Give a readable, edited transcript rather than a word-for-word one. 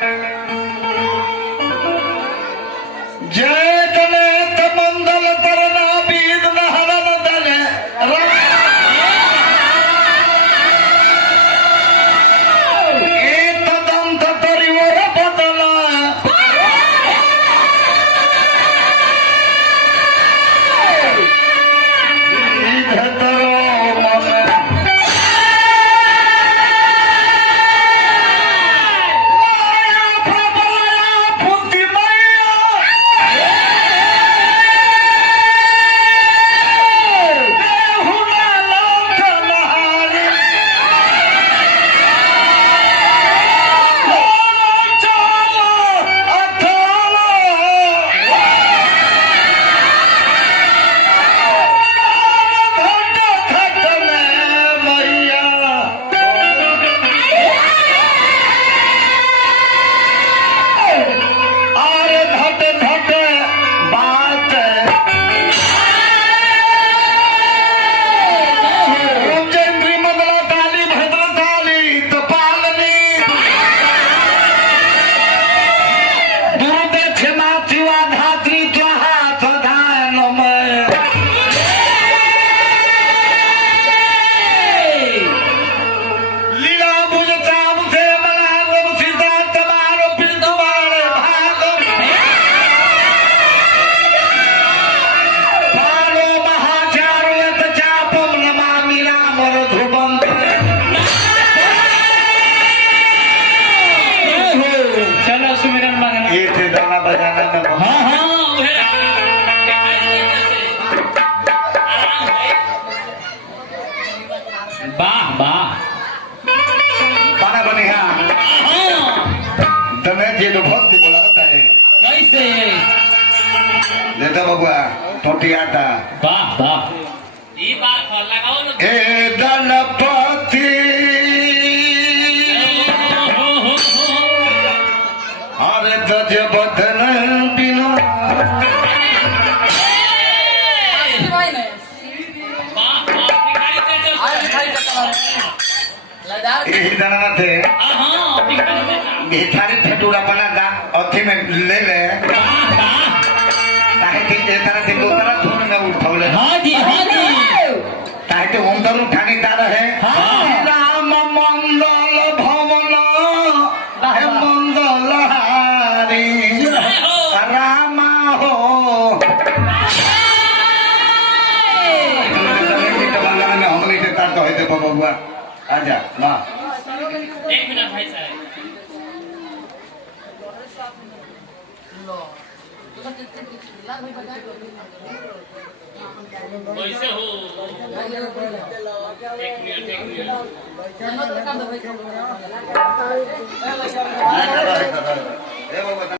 जय गणेश मंगल करना बीज नहरन दले एक दंत तरिवर बदला बबुआ टोटियाटा वाह वाह ई बात लगाओ ना ए दलपति अरे गज बदन बिना यही दाना थे भिखारी फेटूड़ा बना दा अथी में ले ले ठाणेदार है राम मंगल भवन मंगल हारी रामा हो हम नहीं तार तो है बबुआ आजा ना 1 मिनट भाई साहब कैसे हो 1 मिनट